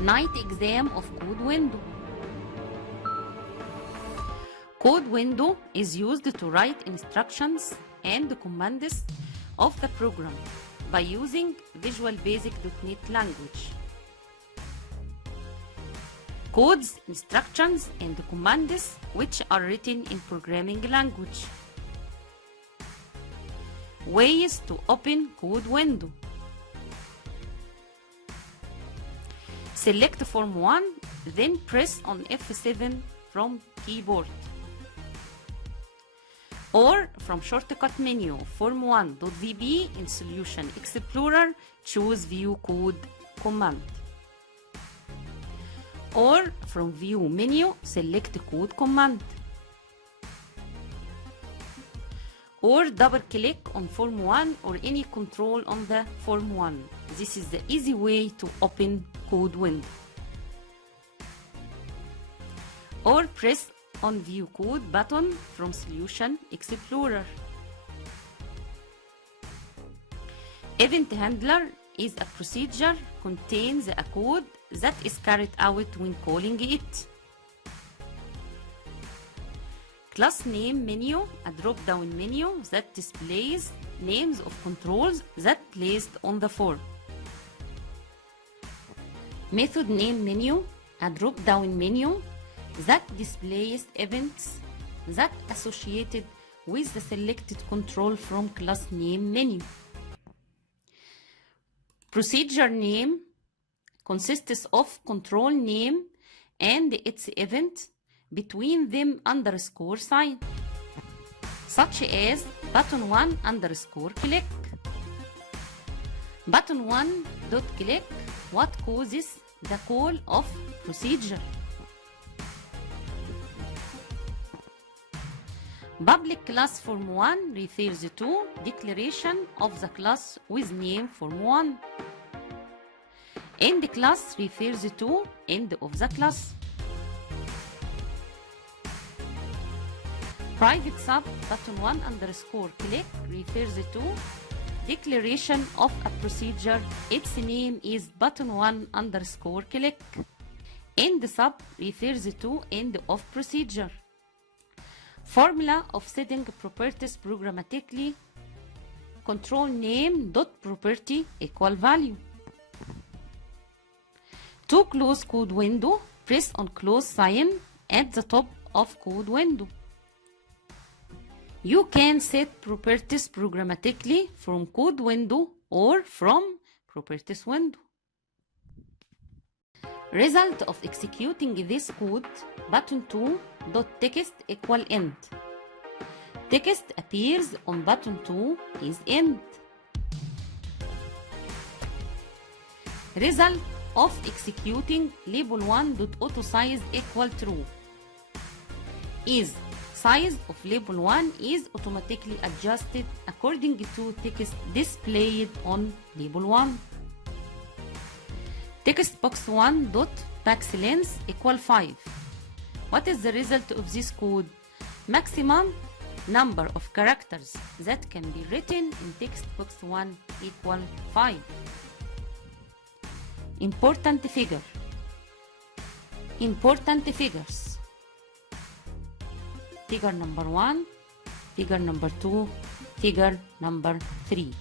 Night exam of code window. Code window is used to write instructions and commands of the program by using Visual Basic.NET language. Codes, instructions, and commands which are written in programming language. Ways to open code window. Select Form 1, then press on F7 from keyboard. Or from shortcut menu, form1.vb in Solution Explorer, choose View Code command. Or from View menu, select Code command. Or double-click on Form 1 or any control on the Form 1. This is the easy way to open code window. Or press on View Code button from Solution Explorer. Event Handler is a procedure contains a code that is carried out when calling it. Class Name menu, a drop-down menu that displays names of controls that placed on the form. Method Name menu, a drop-down menu that displays events that associated with the selected control from Class Name menu. Procedure name consists of control name and its event, between them underscore sign, such as button1 underscore click. Button1 dot click, what causes the call of procedure. Public class form1 refers to declaration of the class with name form1. End class refers to end of the class. Private sub button1 underscore click refers to declaration of a procedure. Its name is button1 underscore click. End sub refers to end of procedure. Formula of setting properties programmatically. Control name dot property equal value. To close code window, press on close sign at the top of code window. You can set properties programmatically from code window or from properties window. Result of executing this code, button2.text equal end. Text appears on button2 is end. Result of executing label1.autosize equal true is size of label 1 is automatically adjusted according to text displayed on label 1. Text box 1 dot backslence equal 5. What is the result of this code? Maximum number of characters that can be written in text box 1 equal 5. Important figure. Important figures. Figure number 1, figure number 2, figure number 3.